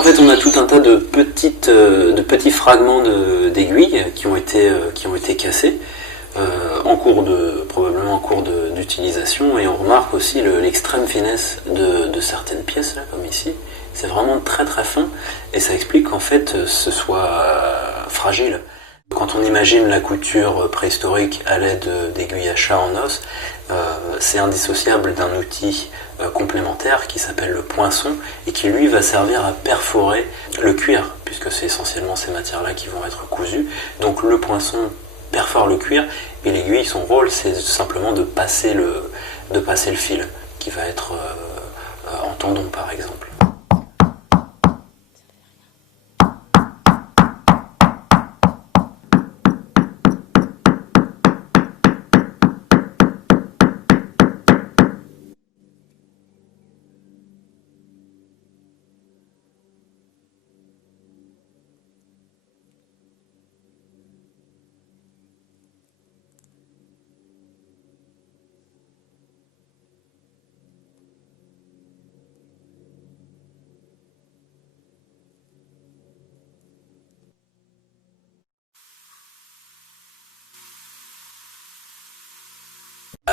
en fait, on a tout un tas de petits fragments d'aiguilles qui ont été cassés probablement en cours d'utilisation, et on remarque aussi l'extrême finesse de certaines pièces là, comme ici. C'est vraiment très très fin, et ça explique qu'en fait ce soit fragile. Quand on imagine la couture préhistorique à l'aide d'aiguilles à chat en os, c'est indissociable d'un outil complémentaire qui s'appelle le poinçon, et qui lui va servir à perforer le cuir, puisque c'est essentiellement ces matières-là qui vont être cousues. Donc le poinçon perfore le cuir, et l'aiguille, son rôle, c'est simplement de passer le fil, qui va être en tendon par exemple.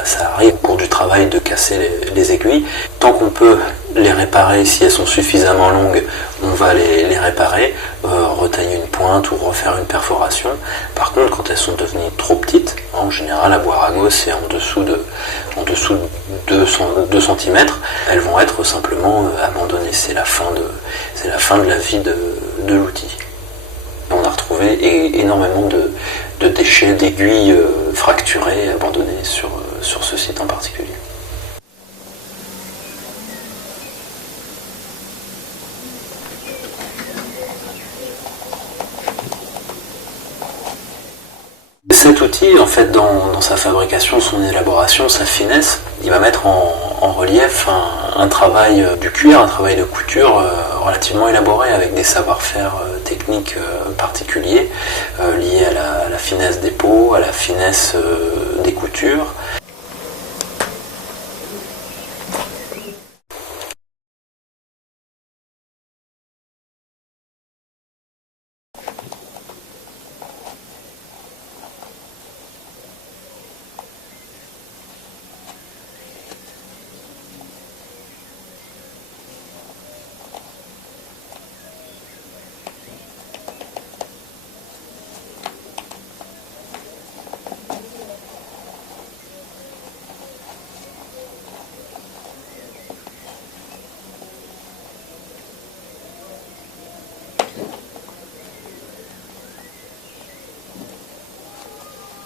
Ça arrive pour du travail de casser les aiguilles. Tant qu'on peut les réparer, si elles sont suffisamment longues, on va les réparer, retailler une pointe ou refaire une perforation. Par contre, quand elles sont devenues trop petites, en général à Boirago c'est en dessous de 2 cm, elles vont être simplement abandonnées. C'est la fin de la vie de l'outil. On a retrouvé énormément de déchets, d'aiguilles fracturées, abandonnées sur ce site en particulier. Cet outil, en fait, dans sa fabrication, son élaboration, sa finesse, il va mettre en relief un travail du cuir, un travail de couture relativement élaboré, avec des savoir-faire techniques particuliers liés à la finesse des peaux, à la finesse des coutures.